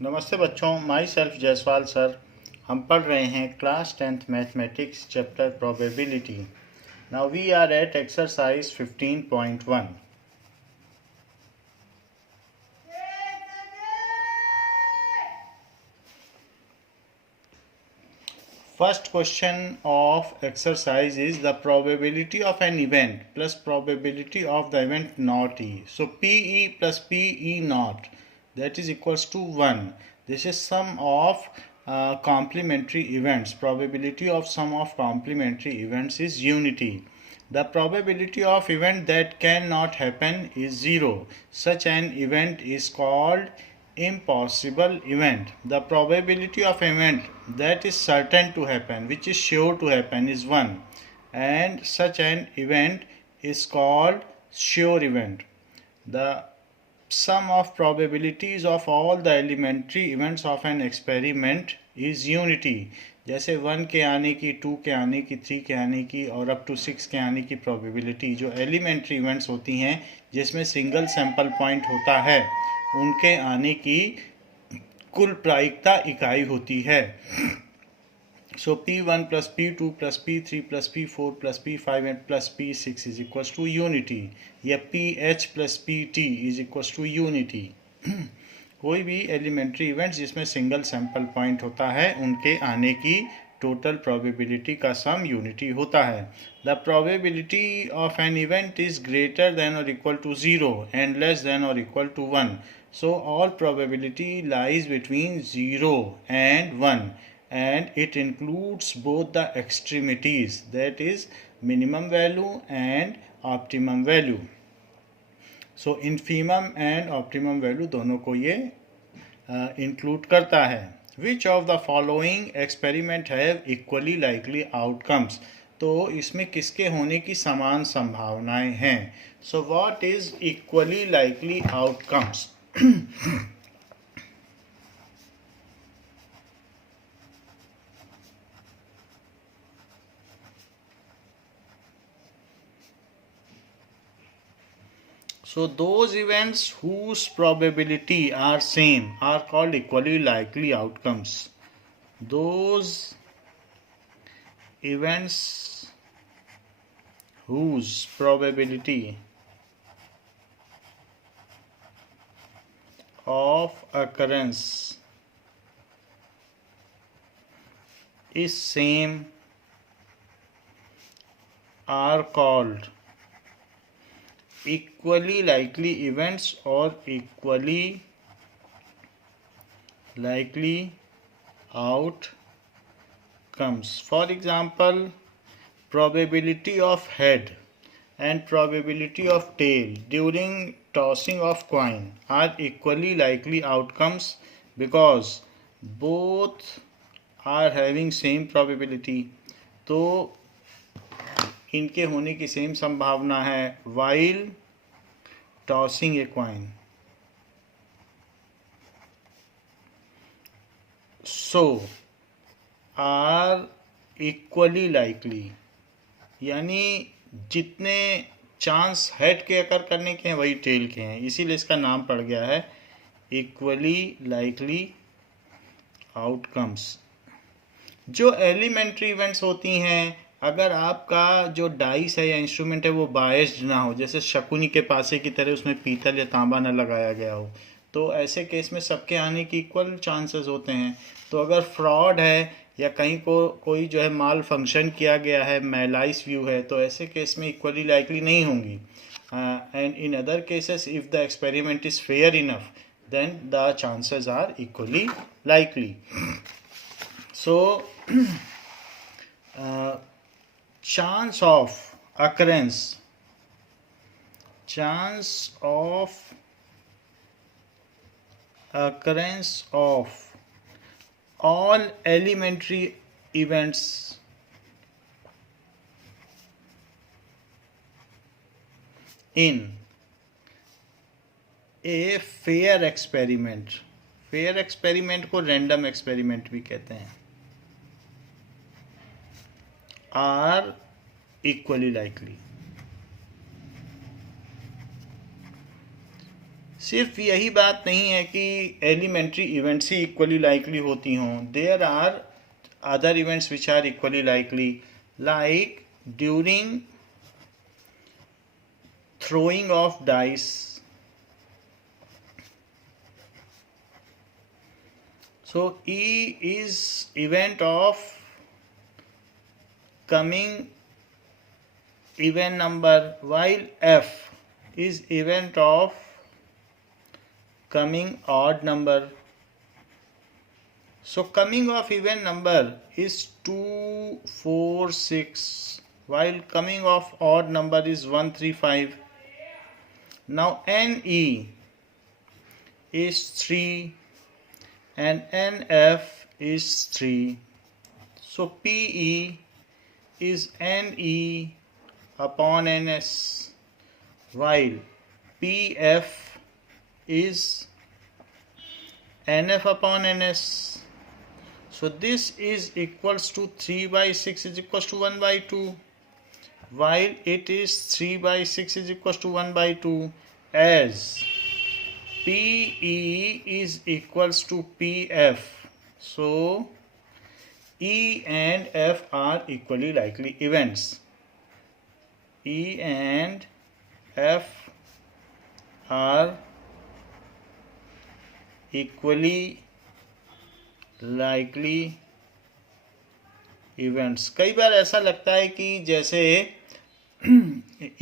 नमस्ते बच्चों, my self Jaiswal sir. हम पढ़ रहे हैं class 10th mathematics chapter probability. Now we are at exercise 15.1। First question of exercise is the probability of an event plus probability of the event not E. So PE plus PE not, that is equals to 1. This is sum of complementary events. Probability of sum of complementary events is unity. The probability of event that cannot happen is 0. Such an event is called impossible event. The probability of event that is certain to happen, which is sure to happen, is 1, and such an event is called sure event. The sum of probabilities of all the elementary events of an experiment is unity. जैसे 1 के आने की, 2 के आने की, 3 के आने की और अप टू 6 के आने की प्रोबेबिलिटी जो एलिमेंट्री इवेंट्स होती हैं जिसमें सिंगल सैंपल पॉइंट होता है उनके आने की कुल प्रायिकता इकाई होती है. So P1 plus P2 plus P3 plus P4 plus P5 and plus P6 is equals to unity, या PH plus PT is equals to unity. कोई भी एलिमेंट्री इवेंट्स जिसमें सिंगल सैंपल पॉइंट होता है उनके आने की टोटल प्रोबेबिलिटी का सम यूनिटी होता है. The probability of an event is greater than और equal to 0 and less than और equal to 1. So all probability lies between 0 and 1, and it includes both the extremities, that is minimum value and optimum value. So infimum and optimum value दोनों को ये include करता है. Which of the following experiment have equally likely outcomes? तो इसमें किसके होने की समान संभावनाएं हैं? So what is equally likely outcomes? So those events whose probability are same are called equally likely outcomes. Those events whose probability of occurrence is same are called equally likely events or equally likely outcomes. For example, probability of head and probability of tail during tossing of coin are equally likely outcomes because both are having same probability. तो इनके होने की same संभावना है while tossing a coin. So are equally likely, यानी जितने chance head के अकर करने के हैं वही टेल के हैं, इसीलिए इसका नाम पड़ गया है इक्वली लाइकली आउटकम्स. जो एलिमेंट्री इवेंट्स होती हैं, अगर आपका जो डाइस है या इंस्ट्रूमेंट है वो बायस्ड ना हो, जैसे शकुनी के पासे की तरह उसमें पीतल या तांबा ना लगाया गया हो, तो ऐसे केस में सबके आने की इक्वल चांसेस होते हैं. तो अगर फ्रॉड है या कहीं को कोई जो है माल फंक्शन किया गया है, मैलाइस व्यू है, तो ऐसे केस में इक्वली लाइकली नहीं होंगी. And in other cases if the experiment is fair enough then the chances are equally likely. So chance of occurrence of all elementary events in a fair experiment को random experiment भी कहते हैं, are equally likely. सिर्फ यही बात नहीं है कि एलिमेंट्री इवेंट्स ही इक्वली लाइकली होती हों, there are other events which are equally likely, like during throwing of dice. So E is event of coming even number, while F is event of coming odd number. So coming of even number is 2, 4, 6, while coming of odd number is 1, 3, 5. Now NE is 3 and NF is 3. So PE is NE upon NS, while PF is NF upon NS. So this is equals to 3 by 6 is equals to 1 by 2. While it is 3 by 6 is equals to 1 by 2, as PE is equals to PF. So E and F are equally likely events. E and F are equally likely events. कई बार ऐसा लगता है कि जैसे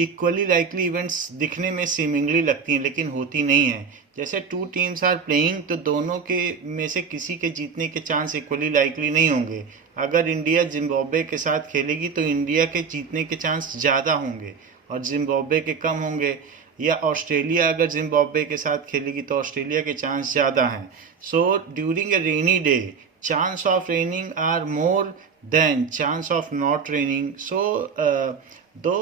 equally likely events दिखने में seemingly लगती हैं लेकिन होती नहीं हैं. जैसे टू टीम्स आर प्लेइंग तो दोनों के में से किसी के जीतने के चांस इक्वली लाइकली नहीं होंगे. अगर इंडिया जिम्बाब्वे के साथ खेलेगी तो इंडिया के जीतने के चांस ज़्यादा होंगे और जिम्बाब्वे के कम होंगे. या ऑस्ट्रेलिया अगर जिम्बाब्वे के साथ खेलेगी तो ऑस्ट्रेलिया के चांस ज़्यादा हैं. So during a rainy day chance of raining are more than chance of not raining. So though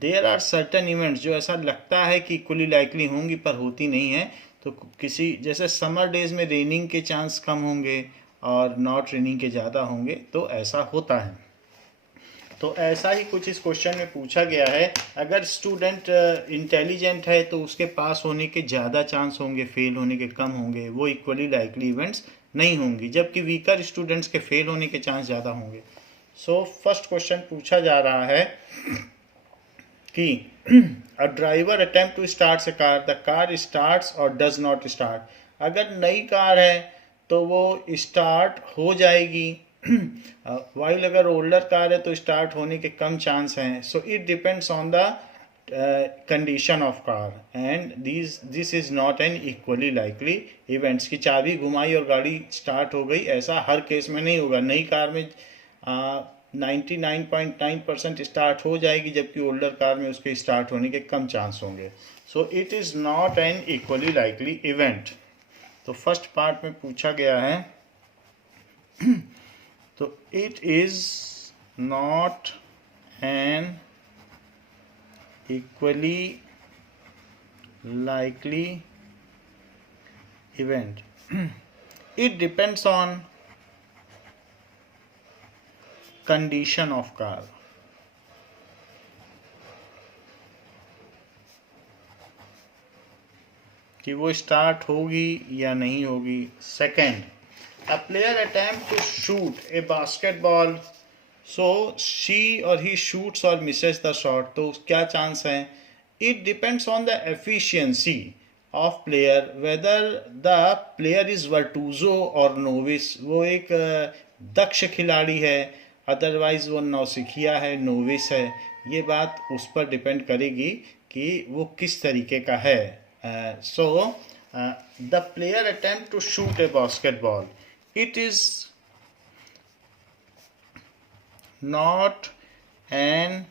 there are certain events जो ऐसा लगता है कि इक्वली लाइकली होंगी पर होती नहीं है. तो किसी जैसे समर डेज में रेनिंग के चांस कम होंगे और नॉट रेनिंग के ज़्यादा होंगे, तो ऐसा होता है. तो ऐसा ही कुछ इस क्वेश्चन में पूछा गया है. अगर स्टूडेंट इंटेलिजेंट है तो उसके पास होने के ज़्यादा चांस होंगे, फेल होने के कम होंगे, वो इक्वली लाइकली इवेंट्स नहीं होंगी. जबकि वीकर स्टूडेंट्स के फेल होने के चांस ज़्यादा होंगे. सो फर्स्ट क्वेश्चन पूछा जा रहा है कि a driver attempt to start a car, the car starts or does not start. अगर नई कार है तो वो स्टार्ट हो जाएगी, वाइल अगर ओल्डर कार है तो स्टार्ट होने के कम चांस हैं. So it depends on the condition of car and this is not an equally likely events. की चाबी घुमाई और गाड़ी स्टार्ट हो गई, ऐसा हर केस में नहीं होगा. नई कार में 99.9% स्टार्ट हो जाएगी जबकि ओल्डर कार में उसके स्टार्ट होने के कम चांस होंगे. So it is not an equally likely event. तो फर्स्ट पार्ट में पूछा गया है तो it is not an equally likely event. It depends on condition of car. कि वो स्टार्ट होगी या नहीं होगी. Second, a player attempt to shoot a basketball, so she or he shoots or misses the shot. तो क्या chance हैं? It depends on the efficiency of player, whether the player is वर्टूजो और नोविस. वो एक दक्ष खिलाड़ी है, अदरवाइज वो नौसिखिया है, नोविस है. ये बात उस पर डिपेंड करेगी कि वो किस तरीके का है. So the player attempt to shoot a basketball, it is not an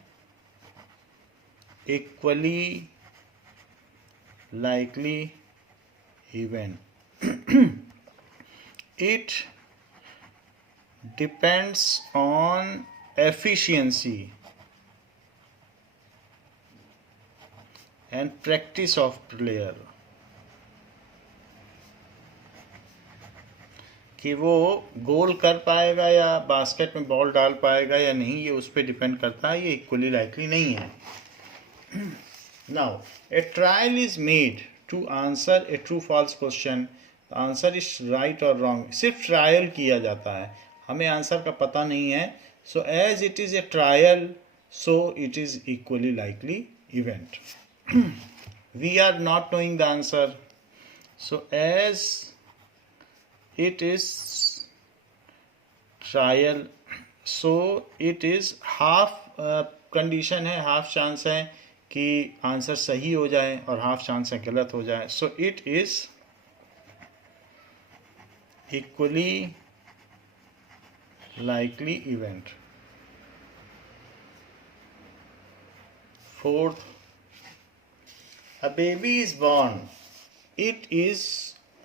equally likely event. It depends on efficiency and practice of player. कि वो गोल कर पाएगा या बास्केट में बॉल डाल पाएगा या नहीं, ये उस पर डिपेंड करता है. ये इक्वली लाइकली नहीं है. Now A trial is made to answer a true false question. The answer is right or wrong. सिर्फ ट्रायल किया जाता है, हमें आंसर का पता नहीं है. So as it is a trial, so it is equally likely event. We are not knowing the answer. So as it is trial, so it is half condition है, हाफ चांस है कि answer सही हो जाए और half chance है गलत हो जाए. सो it is equally likely event. Fourth, a baby is born. It is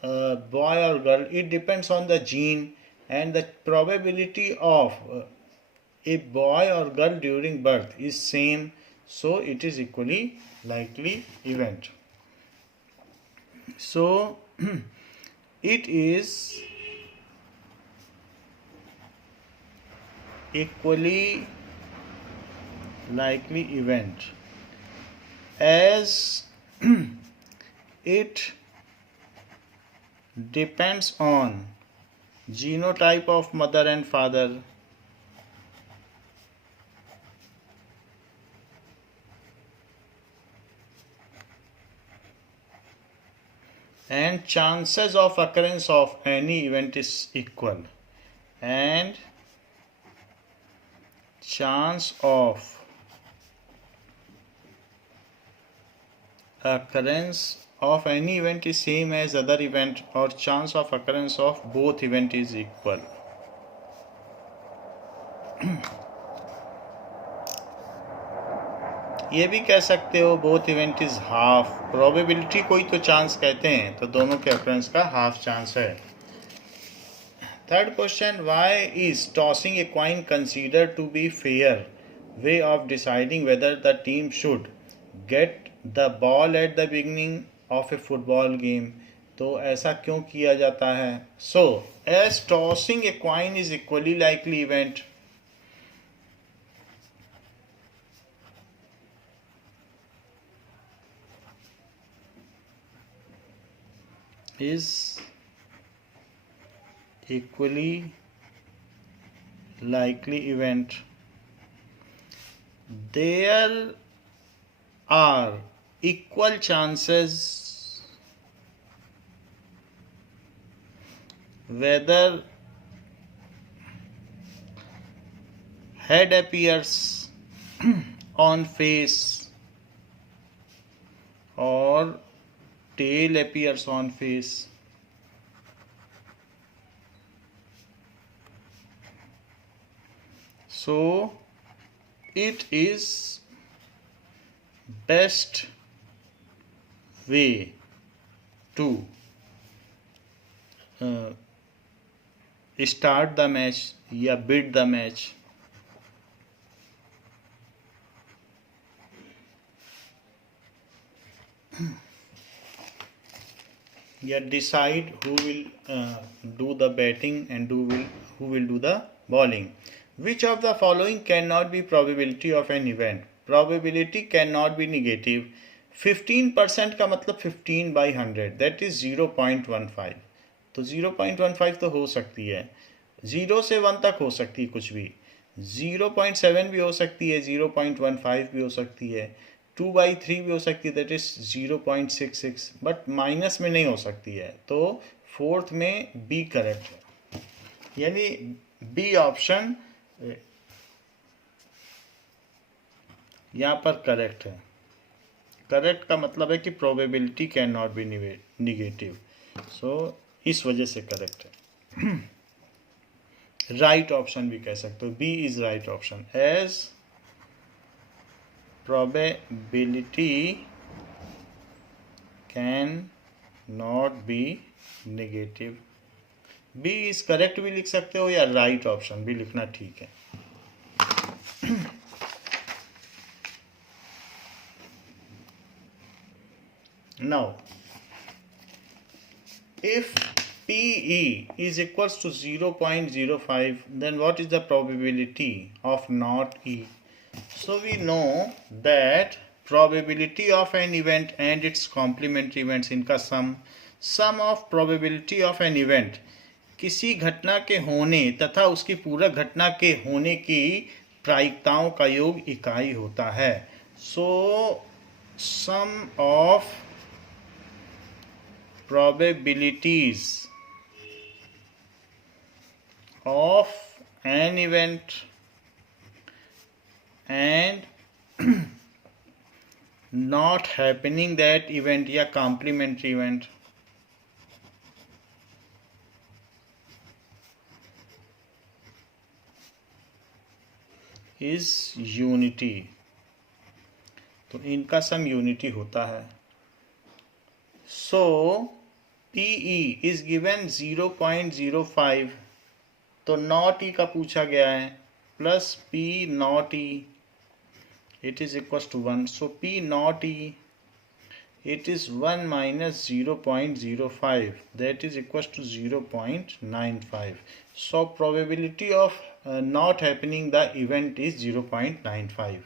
a boy or girl. It depends on the gene, and the probability of a boy or girl during birth is same, so it is equally likely event. So it is equally likely event as it depends on genotype of mother and father, and chances of occurrence of any event is equal, and chance of occurrence of any event is same as other event, or chance of occurrence of both event is equal. ये भी कह सकते हो both event is half. Probability कोई तो chance कहते हैं, तो दोनों के अकरेंस का हाफ चांस है. Third question, why is tossing a coin consider to be fair way of deciding whether the team should get the ball at the beginning of a football game. तो ऐसा क्यों किया जाता है? So as tossing a coin is equally likely event, is equally likely event. There are equal chances whether head appears on face or tail appears on face. So it is best way to start the match या bid the match. या decide who will do the batting and who will do the bowling. Which of the following cannot be probability of an event? Probability cannot be negative. 15% का मतलब 15 by 100, that is 0.15. तो 0.15 तो हो सकती है, 0 से 1 तक हो सकती है कुछ भी, 0.7 भी हो सकती है, 0.15 भी हो सकती है, 2/3 भी हो सकती है, दैट इज 0.66, बट माइनस में नहीं हो सकती है. तो फोर्थ में बी करेक्ट है, यानी बी ऑप्शन यहाँ पर करेक्ट है. करेक्ट का मतलब है कि probability can not be negative, so इस वजह से करेक्ट है. राइट ऑप्शन भी कह सकते हो, B is right option. As probability can not be negative. B is correct भी लिख सकते हो या right option भी लिखना ठीक है. Now if PE is equals to 0.05, then what is the probability of not E? So we know that probability of an event and its complementary events, इनका sum of probability of an event, किसी घटना के होने तथा उसकी पूरक घटना के होने की प्रायिकताओं का योग इकाई होता है. सो sum of probabilities of an event and not happening that event या complementary event is unity. तो इनका सम यूनिटी होता है. सो PE इज गिवन 0.05, तो नॉट ई का पूछा गया है, plus P not E it is equals to 1. So P naught E, it is 1 minus 0.05, that is equals to 0.95. So probability of not happening the event is 0.95.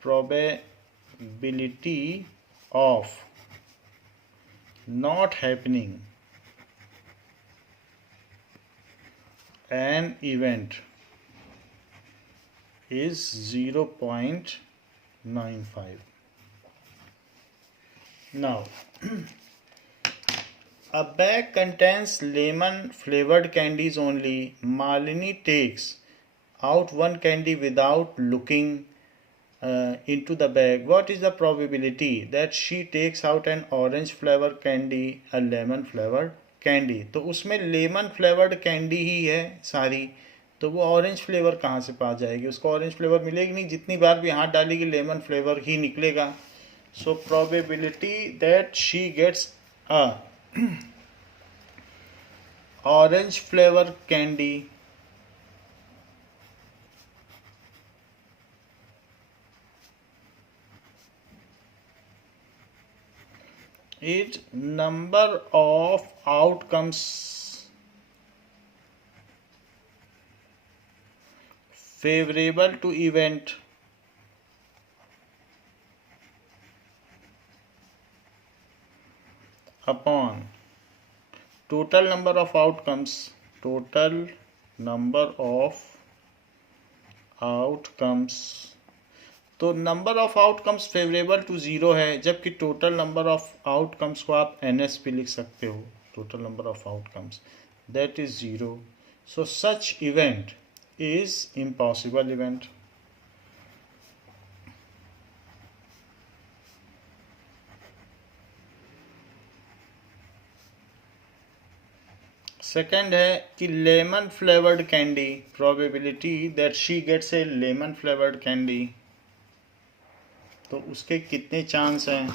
Probability of not happening an event is 0.95. Now a bag contains lemon flavored candies only. Malini takes out one candy without looking into the bag. What is the probability that she takes out an orange flavored candy, a lemon flavored candy? तो उसमें lemon flavoured candy ही है सारी, तो वो orange flavour कहाँ से पा जाएगी? उसको ऑरेंज फ्लेवर मिलेगी नहीं, जितनी बार भी हाथ डालेगी लेमन फ्लेवर ही निकलेगा. So probability that she gets a orange flavour candy is number of outcomes favorable to event upon total number of outcomes तो number of outcomes favourable to 0 है, जबकि टोटल नंबर ऑफ आउटकम्स को आप NS भी लिख सकते हो, total number of outcomes, that is 0. So such event is impossible event. Second है कि lemon flavoured candy, probability that she gets a lemon flavoured candy, तो उसके कितने चांस हैं?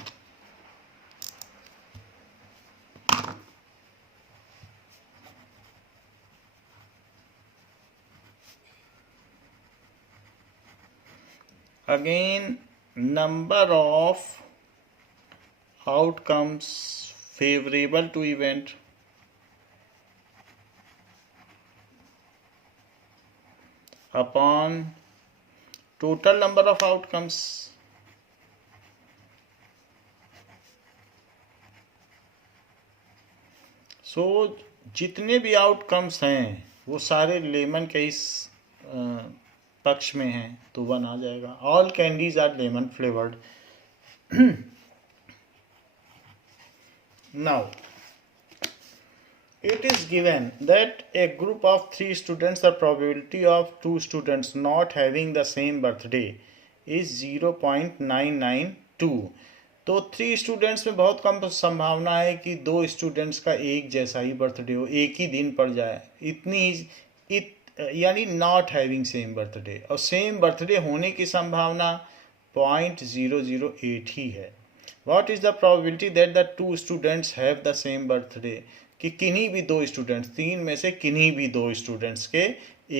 Again, number of outcomes favorable to event upon total number of outcomes. So जितने भी outcomes हैं वो सारे लेमन के इस पक्ष में है, तो 1 आ जाएगा. All candies are lemon flavoured. Now it is given that a group of 3 students, the probability of 2 students not having the same birthday is 0.992. तो 3 स्टूडेंट्स में बहुत कम संभावना है कि 2 स्टूडेंट्स का एक जैसा ही बर्थडे हो, एक ही दिन पड़ जाए, इतनी यानी नॉट हैविंग सेम बर्थडे, और सेम बर्थडे होने की संभावना 0.008 ही है. What is the probability that the 2 students have the same birthday, कि किन्हीं भी 2 स्टूडेंट्स, 3 में से किन्हीं भी 2 स्टूडेंट्स के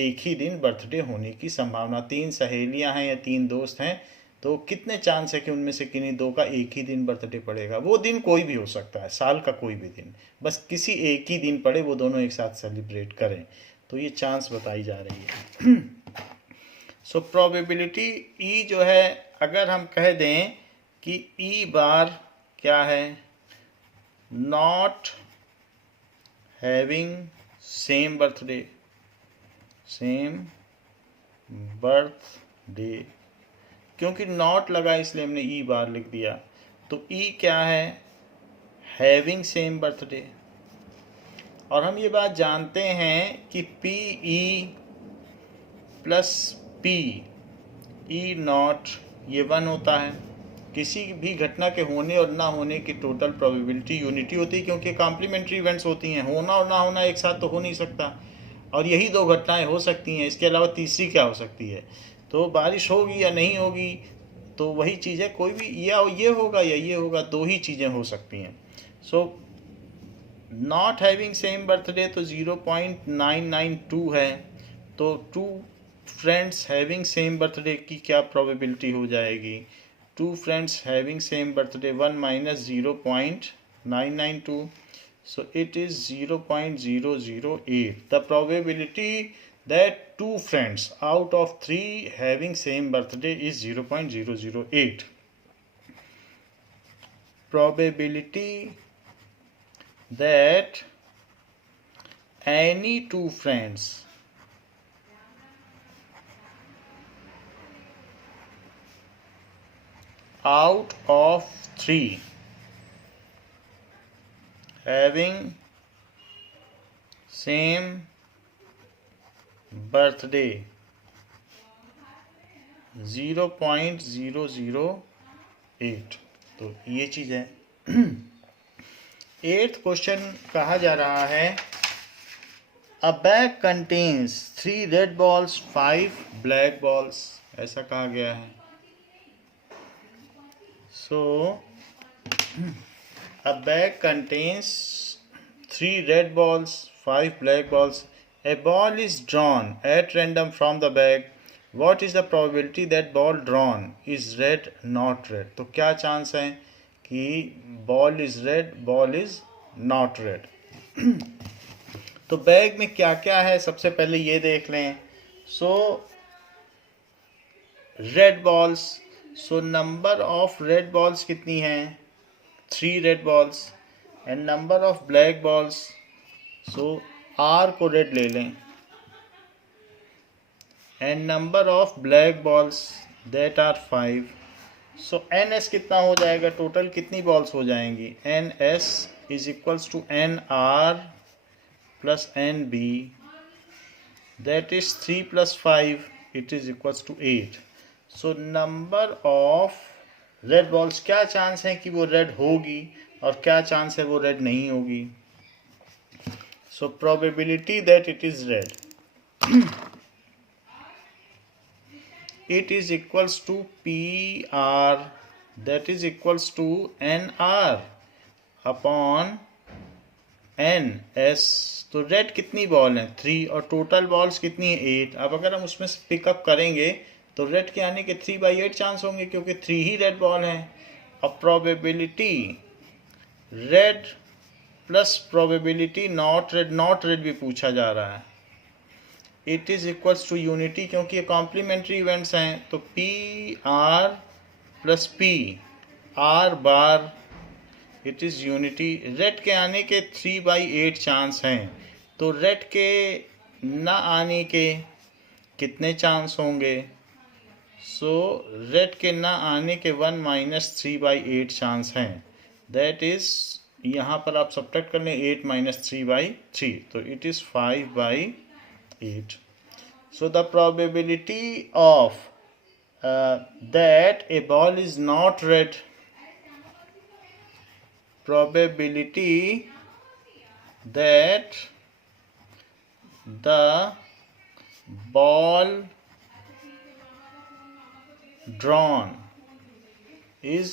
एक ही दिन बर्थडे होने की संभावना. 3 सहेलियां हैं या 3 दोस्त हैं, तो कितने चांस है कि उनमें से किन्हीं 2 का एक ही दिन बर्थडे पड़ेगा? वो दिन कोई भी हो सकता है, साल का कोई भी दिन, बस किसी एक ही दिन पड़े, वो दोनों एक साथ सेलिब्रेट करें, तो ये चांस बताई जा रही है. सो प्रोबेबिलिटी ई जो है अगर हम कह दें कि ई बार क्या है, नॉट हैविंग सेम बर्थडे, क्योंकि नॉट लगा इसलिए हमने ई बार लिख दिया। तो ई क्या है, हैविंग सेम बर्थडे। और हम ये बात जानते हैं कि P E plus P E not ये 1 होता है। किसी भी घटना के होने और ना होने की टोटल प्रोबेबिलिटी यूनिटी होती है, क्योंकि कॉम्प्लीमेंट्री इवेंट्स होती हैं, होना और ना होना एक साथ तो हो नहीं सकता। और यही 2 घटनाएं हो सकती हैं, इसके अलावा तीसरी क्या हो सकती है। तो बारिश होगी या नहीं होगी तो वही चीज़ है, कोई भी या ये होगा या ये होगा, 2 ही चीज़ें हो सकती हैं। So not having same birthday तो 0.992 है। तो 2 फ्रेंड्स हैविंग सेम बर्थडे की क्या प्रोबेबिलिटी हो जाएगी, 2 friends having same birthday 1 minus 0.992, so it is 0.008. The probability that 2 friends out of 3 having same birthday is 0.008. Probability that any 2 friends out of 3 having same birthday 0.008। तो ये चीज़ है। 8th question कहा जा रहा है, अ bag contains 3 red balls 5 black balls, ऐसा कहा गया है। सो a bag contains 3 red balls, 5 black balls. A ball is drawn at random from the bag. What is the probability that ball drawn is red, not red? तो क्या chance है कि ball is red, ball is not red? तो bag में क्या क्या है सबसे पहले ये देख लें। So red balls, so number of red balls कितनी हैं, 3 red balls. And number of black balls, so R को रेड ले लें, and number of black balls that are 5। So N S कितना हो जाएगा, टोटल कितनी बॉल्स हो जाएंगी, N S is equals to N R plus N B, that is 3 + 5, it is equals to 8। So number of red balls, क्या chance है कि वो रेड होगी और क्या चांस है वो रेड नहीं होगी। So probability that it is red, it is equals to P R, that is equals to N R upon N S. तो रेड कितनी बॉल है, 3, और टोटल बॉल्स कितनी है, 8। अब अगर हम उसमें से पिकअप करेंगे तो रेड के आने के 3/8 चांस होंगे, क्योंकि 3 ही रेड बॉल हैं। अब probability red plus probability not red भी पूछा जा रहा है, it is equals to unity, क्योंकि ये कॉम्प्लीमेंट्री इवेंट्स हैं। तो P R plus P R bar, it is unity. Red के आने के 3/8 चांस हैं, तो रेड के ना आने के कितने चांस होंगे। सो रेड के ना आने के 1 माइनस 3/8 चांस हैं, दैट इज, यहाँ पर आप सब्ट्रैक्ट कर लें 8 माइनस 3/3, तो it is 5/8। So the probability of that A ball is not red, probability that the ball drawn is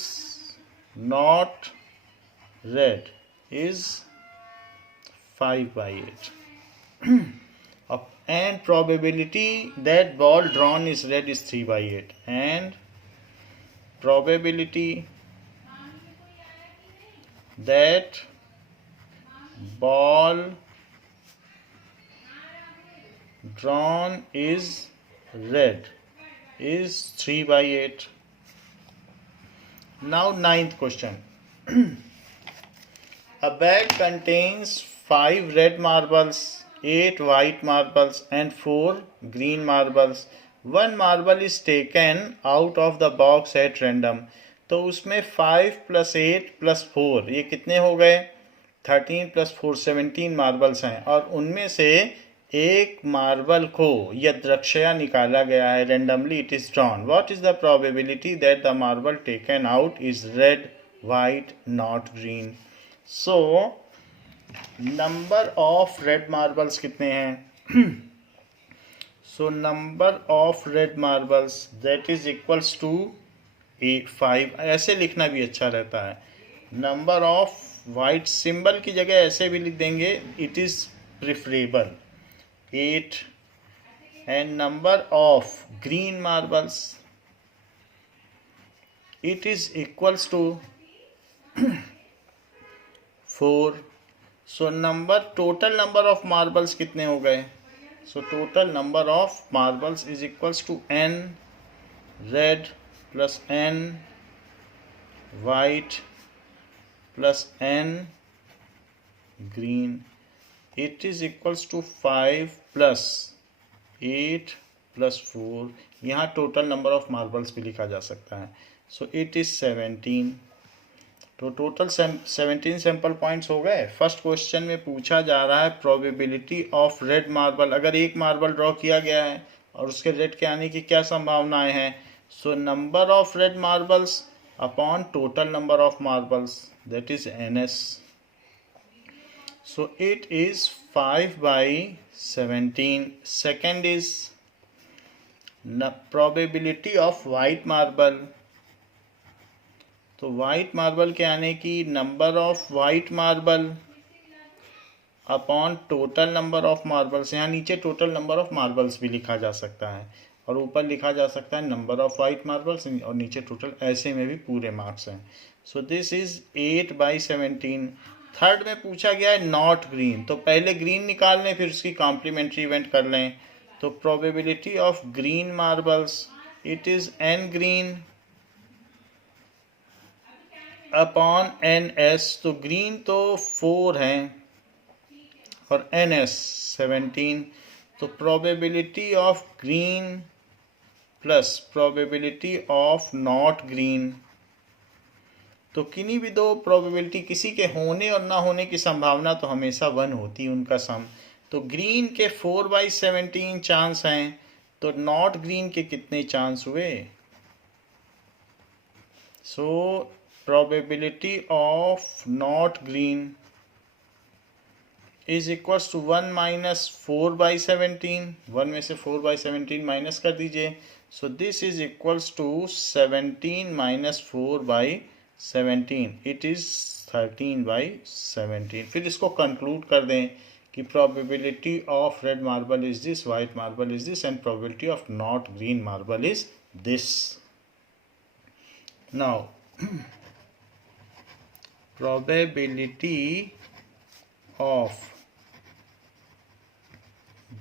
not red is 5/8. And probability that ball drawn is red is 3/8. And probability that ball drawn is red is 3/8. Now ninth question. A bag contains 5 red marbles, 8 white marbles and 4 green marbles. One marble is taken out of the box at random. तो उसमें 5 + 8 + 4 ये कितने हो गए? 13 + 4 17 marbles हैं और उनमें से एक मार्बल को यदृच्छया निकाला गया है, randomly it is drawn. What is the probability that the marble taken out is red, white, not green? So number of red marbles कितने हैं? So number of red marbles that is equals to 5. ऐसे लिखना भी अच्छा रहता है. Number of white symbol की जगह ऐसे भी लिख देंगे, it is preferable, 8. And number of green marbles it is equals to 4. So total number of marbles कितने हो गए? So total number of marbles is equals to n red plus n white plus n green. It is equals to 5 plus 8 plus 4. यहाँ total number of marbles भी लिखा जा सकता है. सो it is 17. तो टोटल 17 सैंपल पॉइंट्स हो गए. First question में पूछा जा रहा है प्रोबेबिलिटी ऑफ रेड मार्बल. अगर एक मार्बल ड्रॉ किया गया है और उसके रेड के आने की क्या संभावनाएं हैं? So number of red marbles upon total number of marbles, that is ns. So it is 5 by 17. Second is probability of white marble. तो white marble के आने की number of white marble upon total number of marbles. यहाँ नीचे total number of marbles भी लिखा जा सकता है और ऊपर लिखा जा सकता है नंबर ऑफ वाइट मार्बल्स और नीचे टोटल. ऐसे में भी पूरे मार्क्स हैं. सो दिस इज 8 by 17. थर्ड में पूछा गया है नॉट ग्रीन. तो पहले ग्रीन निकाल लें फिर उसकी कॉम्प्लीमेंट्री इवेंट कर लें. तो probability of green marbles it is n green upon ns. तो ग्रीन तो 4 हैं और ns 17. तो probability of green plus probability of not green. तो किन्हीं भी दो प्रोबेबिलिटी किसी के होने और ना होने की संभावना तो हमेशा 1 होती है, उनका सम. तो ग्रीन के 4 by 17 चांस हैं. तो नॉट ग्रीन के कितने चांस हुए? So probability of not green is equals to 1 minus 4 by 17. 1 में से 4 by 17 माइनस कर दीजिए. So this is equals to 17 minus 4 by 17. It is 13 by 17. फिर इसको कंक्लूड कर दें कि probability of red marble is this, white marble is this and probability of not green marble is this. Now probability of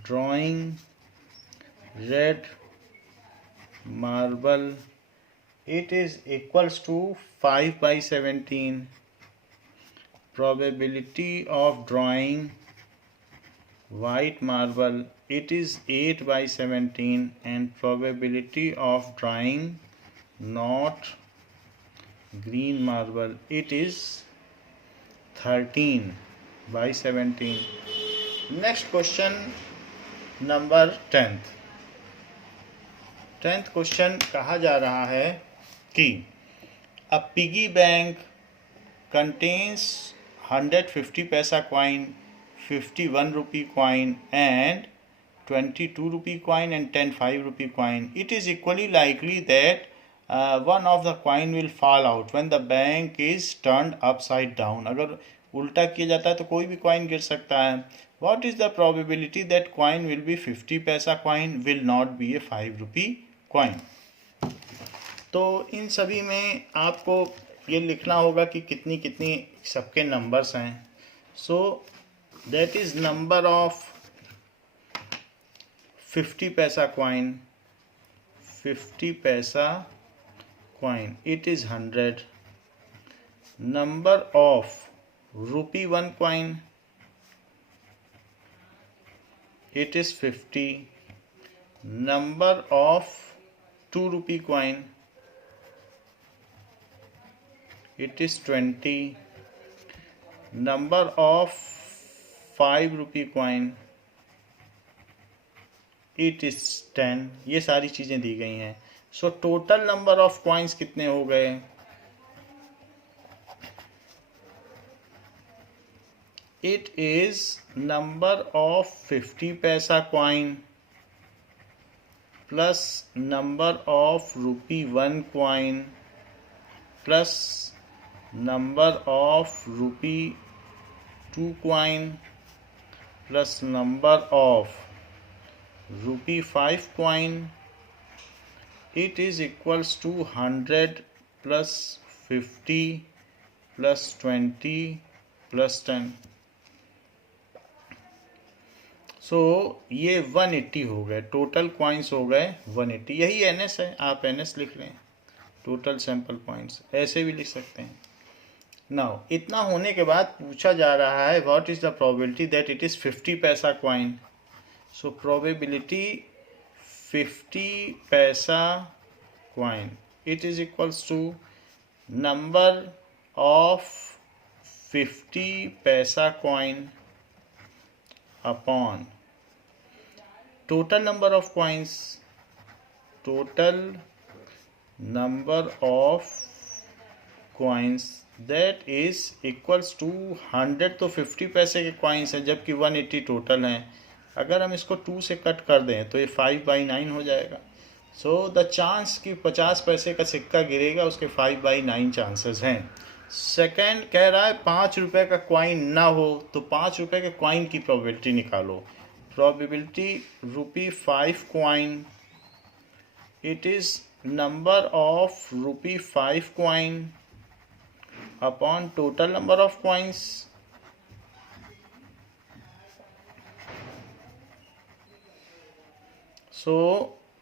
drawing red marble it is equals to 5 by 17. Probability of drawing white marble it is 8 by 17 and probability of drawing not green marble it is 13 by 17. Next question number 10th. 10th question कहा जा रहा है कि a piggy bank contains 150 पैसा coin, 51 rupee coin and 22 rupee coin and 10 5 rupee coin. It is equally likely that one of the coin will fall out when the bank is turned upside down. अगर उल्टा किया जाता है तो कोई भी coin गिर सकता है. What is the probability that coin will be 50 पैसा coin, will not be A 5 rupee coin? तो इन सभी में आपको ये लिखना होगा कि कितनी कितनी सबके नंबर्स हैं. सो दैट इज नंबर ऑफ 50 पैसा कॉइन, 50 पैसा coin, it is 100. Number of rupee 1 coin, it is 50. Number of 2 rupee coin, it is 20. Number of 5 rupee coin, it is 10. ये सारी चीज़ें दी गई हैं. सो टोटल नंबर ऑफ कॉइन्स कितने हो गए? इट इज नंबर ऑफ 50 पैसा coin plus number of rupee 1 coin plus number of rupee 2 coin plus number of rupee 5 coin. It is equals to 100 plus 50 plus 20 plus 10. सो ये 180 हो गए. Total coins हो गए 180. यही NS है, आप NS लिख लें, टोटल सैंपल पॉइंट्स. ऐसे भी लिख सकते हैं. नाउ इतना होने के बाद पूछा जा रहा है what is the probability that it is 50 पैसा कॉइन. सो प्रोबेबिलिटी 50 पैसा coin, it is equals to number of 50 paisa coin upon total number of coins. Total number of coins that is equals to 100. तो 50 पैसे के coins हैं जबकि 180 total हैं. अगर हम इसको 2 से कट कर दें तो ये 5/9 हो जाएगा. सो द चांस कि 50 पैसे का सिक्का गिरेगा उसके 5/9 चांसेस हैं. सेकंड कह रहा है 5 रुपये का कॉइन ना हो तो 5 रुपये के कॉइन की प्रोबेबिलिटी निकालो. Probability rupee 5 coin, it is number of rupee 5 coin upon total number of coins. So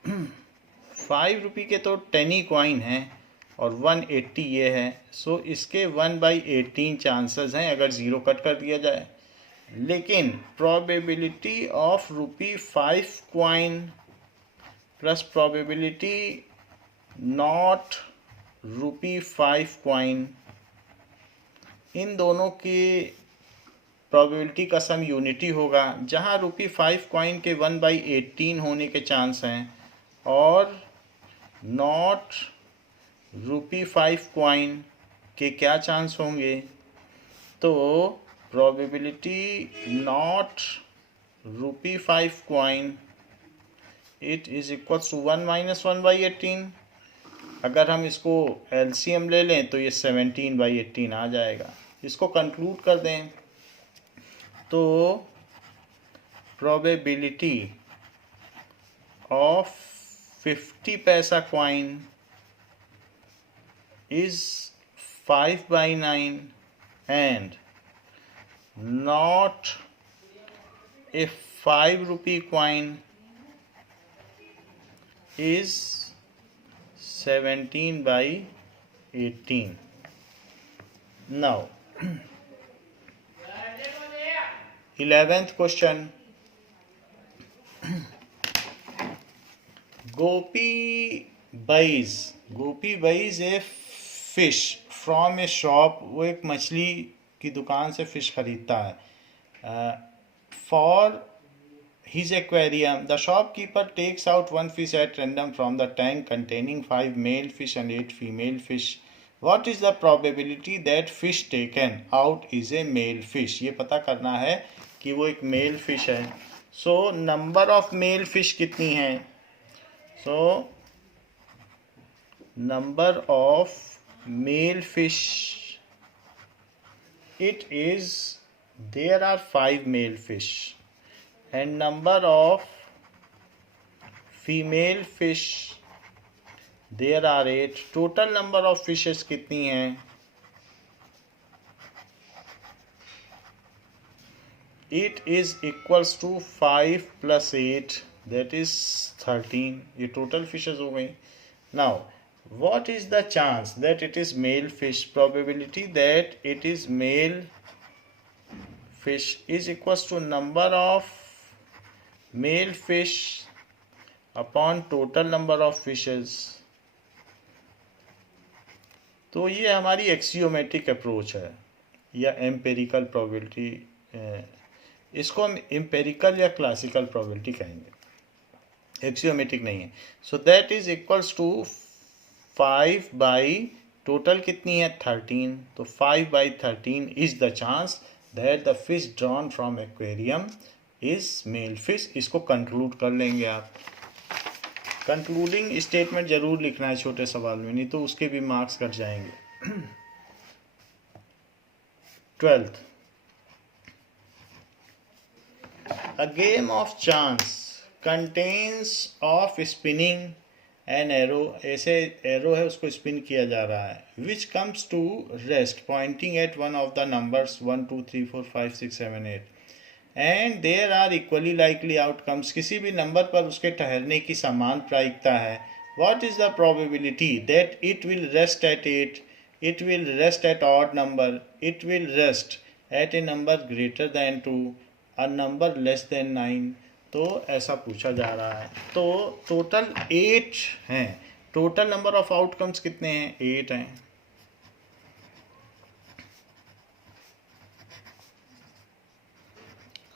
5 रुपये के तो 10 ही कॉइन हैं और 180 ये है. सो इसके 1/18 चांसेस हैं अगर ज़ीरो कट कर दिया जाए. लेकिन probability of rupee 5 coin plus probability not rupee 5 coin, इन दोनों की प्रोबेबिलिटी का सम यूनिटी होगा. जहां rupee 5 कॉइन के 1/18 होने के चांस हैं और नॉट rupee 5 कॉइन के क्या चांस होंगे. तो probability not rupee 5 coin it is equal to 1 - 1/18. अगर हम इसको LCM ले लें तो ये 17/18 आ जाएगा. इसको कंक्लूड कर दें तो प्रोबेबिलिटी ऑफ 50 पैसा coin is 5/9 and not a 5 rupee coin is 17/18. Now 11th question. Gopi buys a fish from a shop. वो एक मछली की दुकान से फिश खरीदता है. For his aquarium, the shopkeeper takes out one fish at random from the tank containing 5 male fish and 8 female fish. What is the probability that fish taken out is a male fish? ये पता करना है कि वो एक mail fish है. सो number of male fish कितनी है? सो number of male fish, it is there are 5 male fish and number of female fish there are 8. total number of fishes कितनी हैं? it is equals to 5 plus 8 that is 13. ये total fishes हो गई. now what is the chance that it is male fish? Probability that it is male fish is equals to number of male fish upon total number of fishes. तो ये हमारी एक्सियोमेट्रिक approach है या empirical probability, इसको हम empirical या classical probability कहेंगे, axiomatic नहीं है. So that is equals to 5 by total कितनी है 13, तो 5/13 is the chance that the fish drawn from aquarium is male fish. इसको कंक्लूड कर लेंगे आप. कंक्लूडिंग स्टेटमेंट जरूर लिखना है छोटे सवाल में, नहीं तो उसके भी मार्क्स कट जाएंगे. 12th, a game of chance contains of spinning an arrow. ऐसे एरो है उसको स्पिन किया जा रहा है, which comes to rest pointing at one of the numbers 1 2 3 4 5 6 7 8 and there are equally likely outcomes. किसी भी नंबर पर उसके ठहरने की समान प्रायिकता है. What is the probability that it will rest at 8, it will rest at odd number, it will rest at a number greater than 2, a number less than 9. तो ऐसा पूछा जा रहा है. तो टोटल 8 हैं. टोटल नंबर ऑफ आउटकम्स कितने हैं? 8 हैं.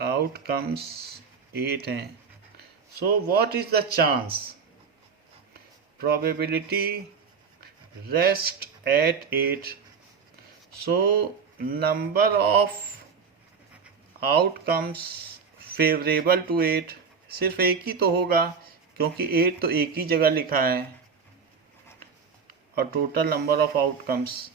आउटकम्स 8 हैं. So what is the chance? Probability rest at 8. So number of outcomes favourable to 8 सिर्फ एक ही तो होगा, क्योंकि 8 तो एक ही जगह लिखा है, और total number of outcomes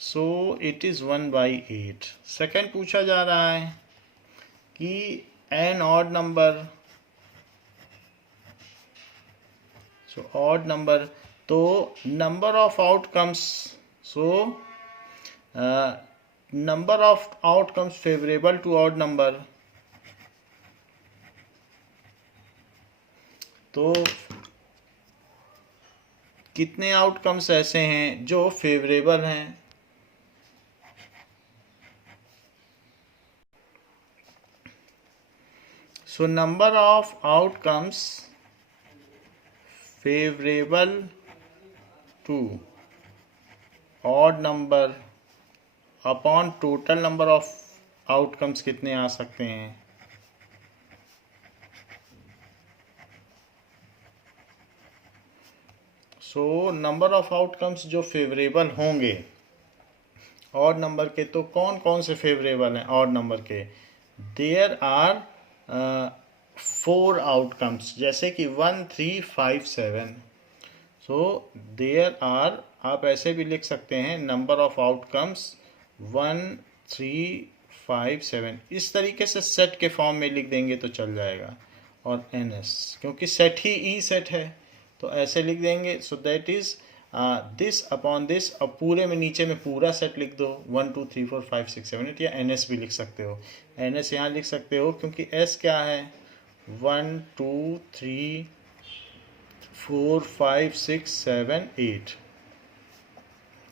so it is 1/8. Second पूछा जा रहा है कि an odd number, so odd number, तो number of outcomes, so number of outcomes favourable to odd number. तो कितने आउटकम्स ऐसे हैं जो फेवरेबल हैं? So number of outcomes favourable to odd number upon total number of outcomes कितने आ सकते हैं? सो नंबर ऑफ आउटकम्स जो फेवरेबल होंगे ऑड नंबर के, तो कौन कौन से फेवरेबल हैं ऑड नंबर के? देयर आर 4 आउटकम्स, जैसे कि 1 3 5 7. सो देयर आर, आप ऐसे भी लिख सकते हैं नंबर ऑफ आउटकम्स 1 3 5 7. इस तरीके से सेट के फॉर्म में लिख देंगे तो चल जाएगा. और NS, क्योंकि सेट ही ई सेट है, तो ऐसे लिख देंगे. सो that is this upon this. अब पूरे में नीचे में पूरा सेट लिख दो 1 2 3 4 5 6 7 8, या NS भी लिख सकते हो. NS यहाँ लिख सकते हो क्योंकि S क्या है? 1 2 3 4 5 6 7 8,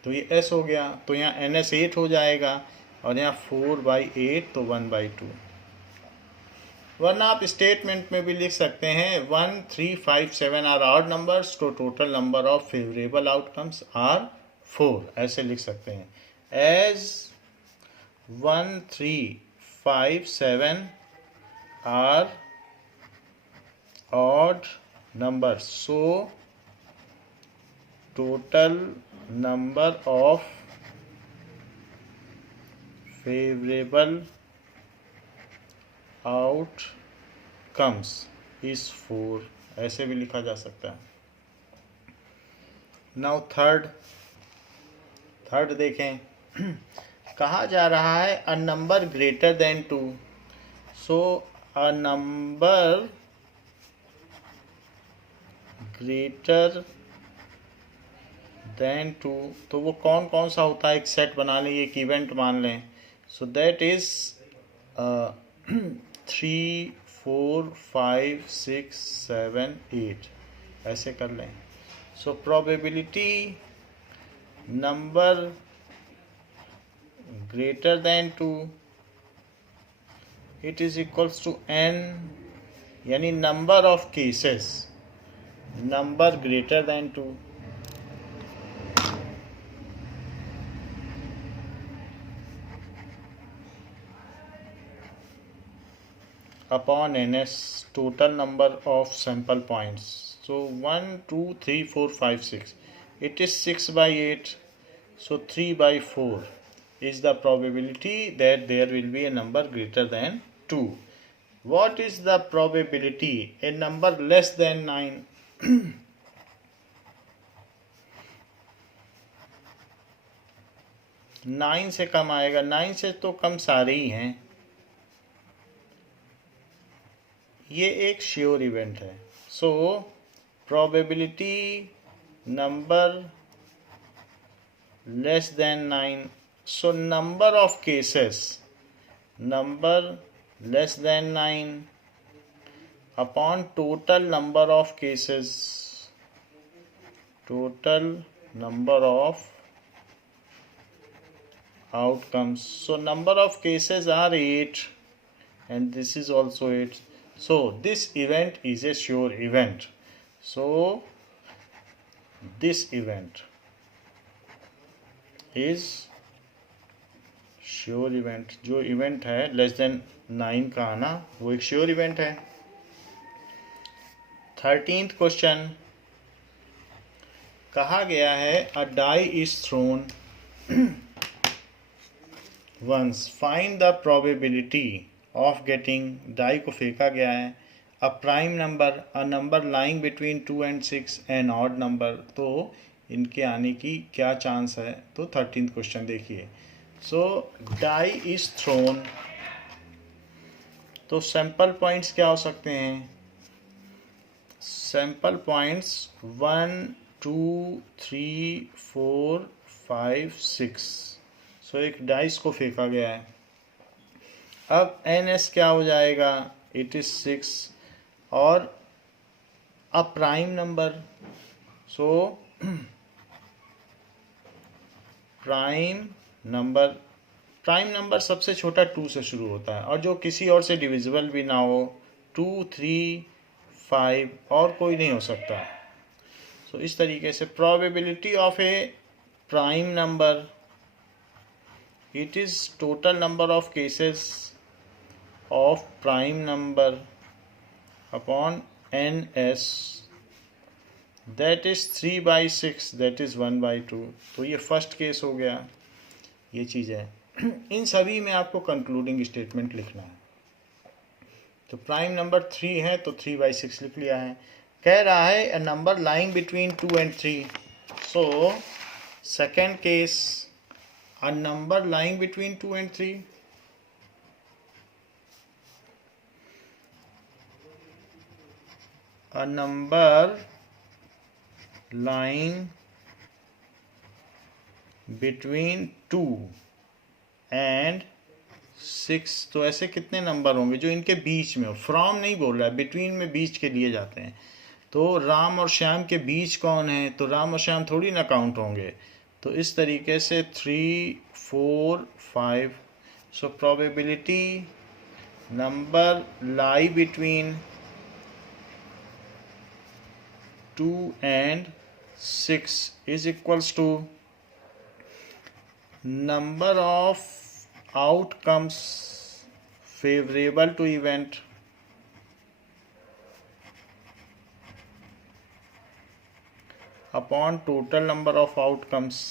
तो ये S हो गया, तो यहाँ NS 8 हो जाएगा, और यहाँ 4/8 तो 1/2. वरना आप स्टेटमेंट में भी लिख सकते हैं 1 3 5 7 आर ऑड नंबर्स, तो total number of favourable outcomes are 4. ऐसे लिख सकते हैं. As 1 3 5 7 are odd numbers, so total number of favorable outcomes is 4. ऐसे भी लिखा जा सकता है. नाउ थर्ड देखें. कहा जा रहा है a number greater than 2. So a number greater than 2, तो वो कौन सा होता है? एक सेट बना लें, एक इवेंट मान लें. सो दैट इज 3 4 5 6 7 8 ऐसे कर लें. So probability number greater than 2 it is equals to n, यानी number of cases, number greater than 2. upon ns, total number of sample points. So 1 2 3 4 5 6, it is 6 by 8, so 3 by 4 is the probability that there will be a number greater than 2. What is the probability a number less than 9? 9 से कम आएगा. 9 से तो कम सारे ही हैं. ये एक sure event है. So probability number less than 9. So number of cases, number less than 9 upon total number of cases, total number of outcomes. So number of cases are 8 and this is also 8. So this event is a sure event. So this event is sure event. जो event है less than 9 का आना वो एक sure event है. 13th question कहा गया है a die is thrown once, find the probability of getting. Die को फेंका गया है. A prime number, a number lying between 2 and 6, an odd number. तो इनके आने की क्या चांस है. तो 13th क्वेश्चन देखिए. सो डाई इज थ्रोन, तो सैंपल पॉइंट्स क्या हो सकते हैं. Sample points 1 2 3 4 5 6. सो एक डाइस को फेंका गया है. अब एन एस क्या हो जाएगा. इट इज 6 और अ prime number. So prime number सबसे छोटा 2 से शुरू होता है और जो किसी और से डिविजिबल भी ना हो. 2 3 5 और कोई नहीं हो सकता. सो इस तरीके से probability of a prime number, it is total number of cases of prime number upon N S, that is 3 by 6, that is 1 by 2. तो ये फर्स्ट केस हो गया. ये चीज़ है. इन सभी में आपको कंक्लूडिंग स्टेटमेंट लिखना है. तो प्राइम नंबर 3 है तो 3 by 6 लिख लिया है. कह रहा है अ number lying between 2 and 3. So second case, a number lying between 2 and 3. A number lying between 2 and 6. तो ऐसे कितने नंबर होंगे जो इनके बीच में हो. फ्रॉम नहीं बोल रहा है, बिटवीन में बीच के लिए जाते हैं. तो राम और श्याम के बीच कौन है, तो राम और श्याम थोड़ी ना काउंट होंगे. तो इस तरीके से 3 4 5. So probability number lie between 2 and 6 is equals to number of outcomes favorable to event upon total number of outcomes.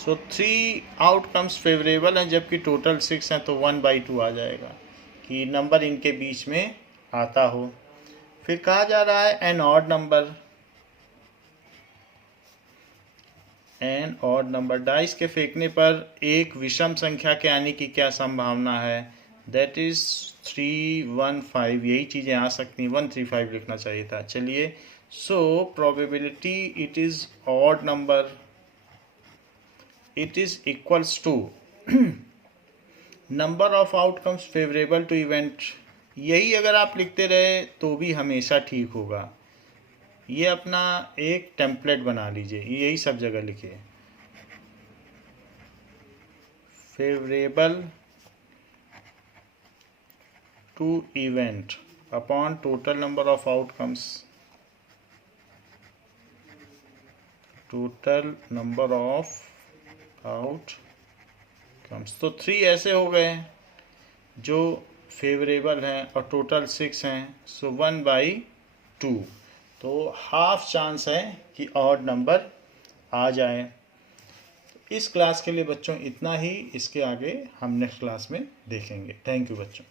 So 3 outcomes favourable हैं जबकि टोटल 6 हैं, तो 1 by 2 आ जाएगा कि नंबर इनके बीच में आता हो. फिर कहा जा रहा है an odd number. An odd number, dice के फेंकने पर एक विषम संख्या के आने की क्या संभावना है. That is 3 1 5. यही चीज़ें आ सकती हैं. 1 3 5 लिखना चाहिए था. चलिए So probability it is odd number, it is equals to number of outcomes favorable to event. यही अगर आप लिखते रहे तो भी हमेशा ठीक होगा। ये अपना एक टेम्पलेट बना लीजिए, यही सब जगह लिखिए, favourable to event upon total number of outcomes, total number of outcomes. तो 3 ऐसे हो गए जो फेवरेबल हैं और टोटल 6 हैं, सो 1/2। तो हाफ चांस है कि ऑड नंबर आ जाए। इस क्लास के लिए बच्चों इतना ही, इसके आगे हम नेक्स्ट क्लास में देखेंगे। थैंक यू बच्चों।